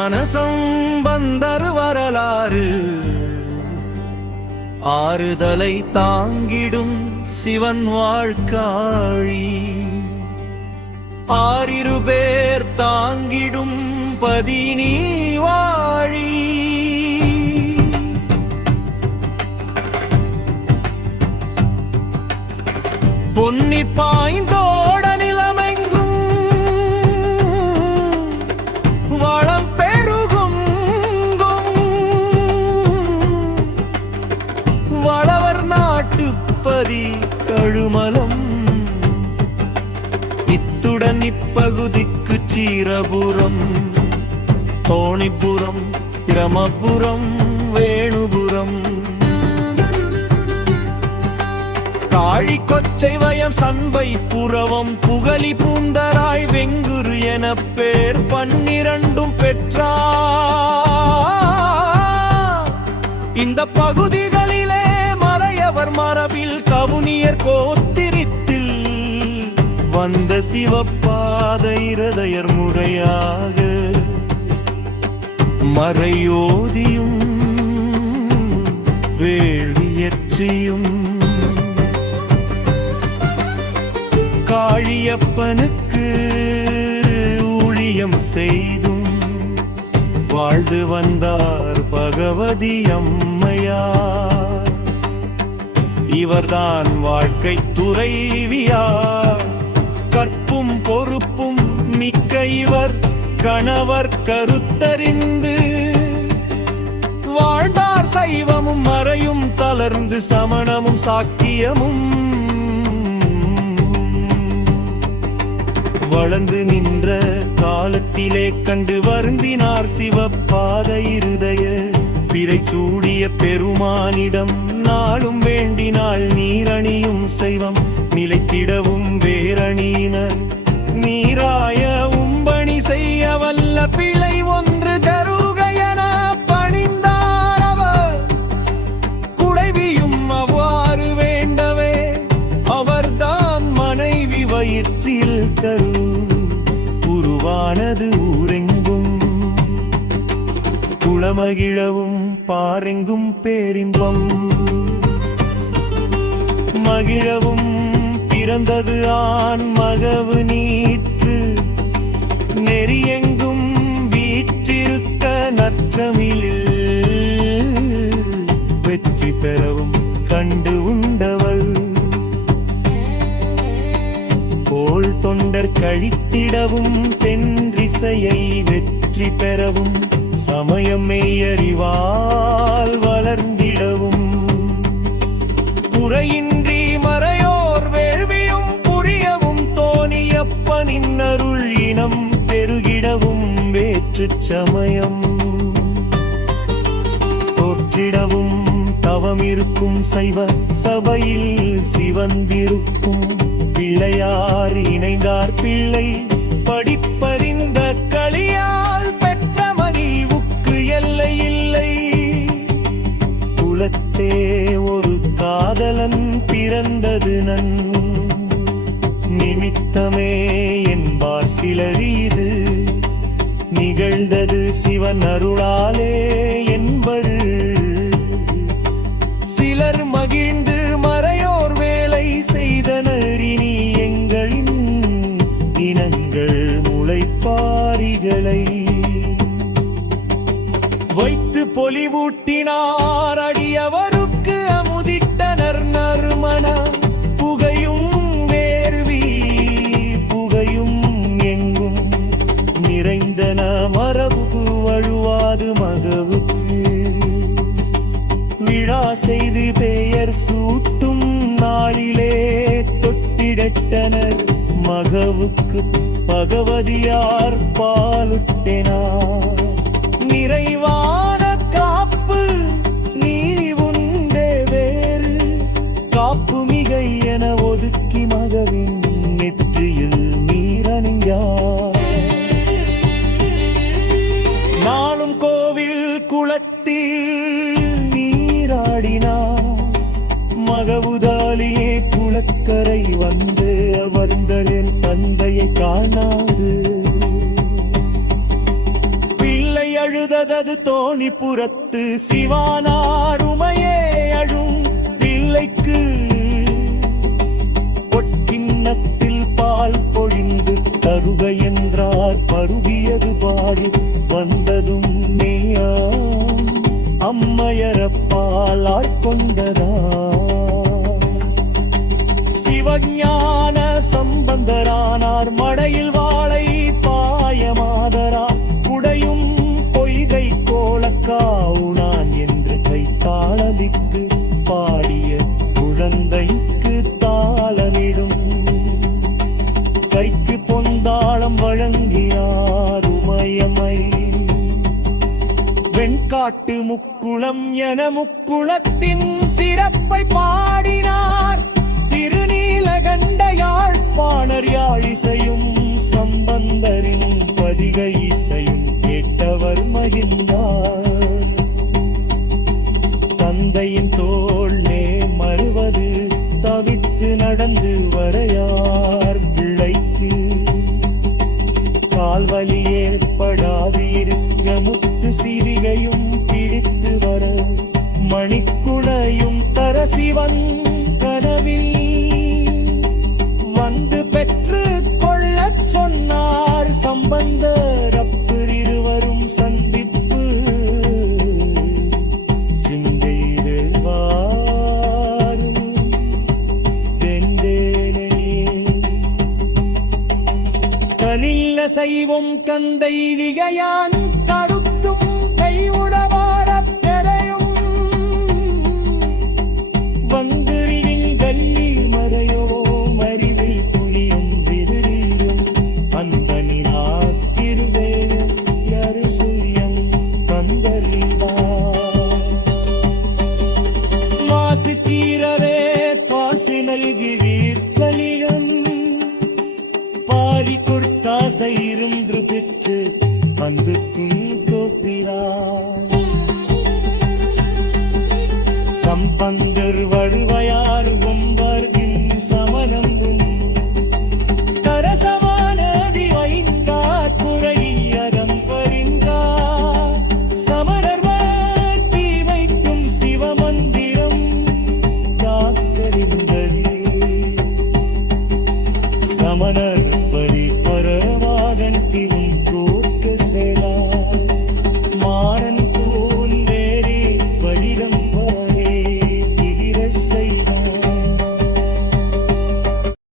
ஞானசம்பந்தர் வரலாறு ஆறுதலை தாங்கிடும் சிவன் வாழ்க்காழி ஆறிரு பேர் தாங்கிடும் பதினி வாழி பொன்னி பாய்ந்தோட நிலமெங்கும் வளம் பெருகும் வளவர் நாட்டுப்பதி கழுமலம் இத்துடன் இப்பகுதிக்கு சீரபுரம் தோணிபுரம் பிரமபுரம் வேணுபுரம் காழி கொச்சை வயம் சண்பை புறவம் புகலி பூந்தராய் வெங்குரு என பேர் 12 பெற்றார். இந்த பகுதிகளிலே மறையவர் மரபில் கவுனியர் கோத்திரித்தில் வந்த சிவப்பாத இருதயர் முறையாக மறையோதியும் வேள்வியற்றியும் காழியப்பனுக்கு ஊழியம் செய்தும் வாழ்ந்து வந்தார் பகவதி அம்மையார். இவர்தான் வாழ்க்கை துறைவியார். கற்பும் பொறுப்பும் மிக்க இவர் கணவர் கருத்தறிந்து வாழ்ந்தார். சைவமும் மறையும் தளர்ந்து சமணமும் சாக்கியமும் வளர்ந்து நின்ற காலத்திலே கண்டு வருந்தினார் சிவப்பாத இருதய பிறை சூடிய பெருமானிடம் நாளும் வேண்டினாள் நீரணியும் செய்வம் நிலைத்திடவும் வேரணியினர் நீராய உம்பணி செய்ய வல்ல பிழை ஒன்று தருக என பணிந்தார் அவர். குடைவியும் அவ்வாறு வேண்டவே அவர்தான் மனைவி வயிற்றில் கரு உருவானது ஊரெங்கும் குளமகிழவும் பாரெங்கும் பேரின்பம் மகிழவும் பிறந்தது ஆண் மகவு நீற்று நெறியெங்கும் வீற்றிருக்க நற்றமிழில் வெற்றி பெறவும் கண்டு உண்டவள் போல் தொண்டர் கழித்திடவும் தென்றிசையை வெற்றி பெறவும் சமயம் மெய்யறிவால் வளர்ந்திடவும் குறையின்றி மறையோர் வேள்வியும் புரியவும் தோணியப்பனின் அருள் இனம் பெருகிடவும் வேற்றுச் சமயம் தோற்றிடவும் தவம் இருக்கும் சைவ சபையில் சிவந்திருக்கும் பிள்ளையார் இணைந்தார் பிள்ளை படிப்பறிந்த களியால் பெற்ற மகிழ்வுக்கு எல்லை இல்லை. குலத்தே ஒரு காதலன் பிறந்தது நன் நிமித்தமே என்பார் சிலர் இது நிகழ்ந்தது சிவன் அருளாலே என்பர் சிலர் மகிழ்ந்து மறையோர் வேலை செய்தனர். இனி எங்களின் இனங்கள் முளைப்பாரிகளை வைத்து பொலிவூட்டினார் அடியவருக்கு அமுதிட்டனர் நறுமண புகையும் வேர்வி புகையும் எங்கும் நிறைந்தன மரபு வழுவாது மகவுக்கு விழா செய்து பெயர் சூட்டும் நாளிலே தொட்டிடட்டனர் மகவுக்கு பகவதியார் பாலுட்டினார். நிறைவான காப்பு நீ உண்டே வேறு காப்பு மிகை என ஒதுக்கி மகவின் நெற்றியில் நீரணியார். நாளும் கோவில் குளத்தில் நீராடினார் மகவுதாலியே குளக்கரை வந்து அவர்களின் தந்தையை காணாது பிள்ளை புறத்து சிவானாருமையே அழும் பிள்ளைக்கு பொற்கிண்ணத்தில் பால் பொழிந்து தருக என்றார் பருகியது பாடி வந்ததும் நீயாம் அம்மையரப்பால் ஆட்கொண்டதா சிவஞான சம்பந்தரானார் மடையில் வாழை பாயமாதரா உடையும் பொய்கை கோலக்காவுனான் என்று கைத்தாளமிக்கு பாடிய குழந்தைக்கு தாளமிடும் கைக்கு பொந்தாளம் வழங்கியார் உமையமை வெண்காட்டு முக்குளம் என முக்குளத்தின் சிறப்பை பாடினார் திருநீலகண்ட யாழ்ப்பாணர் யாழிசையும் சம்பந்தரின் பதிகை இசையும் கேட்டவர் மகிழ்ந்தார் தந்தையின் தோள் மறுவது தவித்து நடந்து வரையார் பிள்ளைக்கு கால்வலி ஏற்படாது இருக்க முத்து சிறிகையும் பிடித்து வர மணிக்குணையும் தரசிவன் கனவில் வந்து பெற்று கொள்ளச் சொன்னார் சம்பந்தர் இருவரும் சந்திப்பு கலில்ல செய்வோம் கந்தை விகையான் கருத்தும் கைவுடவாரப் பெறையும் வந்திரின் கல்லீர் மறையோ மறிவில் புலியும் விருளியும் அந்த நிலாத்திருவேயும் யருசுயம் கந்தறிவா மாசு தீரவே காசு நல்கிறீர் கலியம் பாரி கொடுத்தாசை இருந்து பெற்று வந்துக்கும் தோப்பினார் சம்பந்தர் வழுவையார் கும்பர்கின் சமணம்பும் கரசமானதி வைந்தார் குறையரம் பறிந்தார் சமணர் வாட்டி வைக்கும் சிவமந்திரம் காத்தறிந்தது சமணர்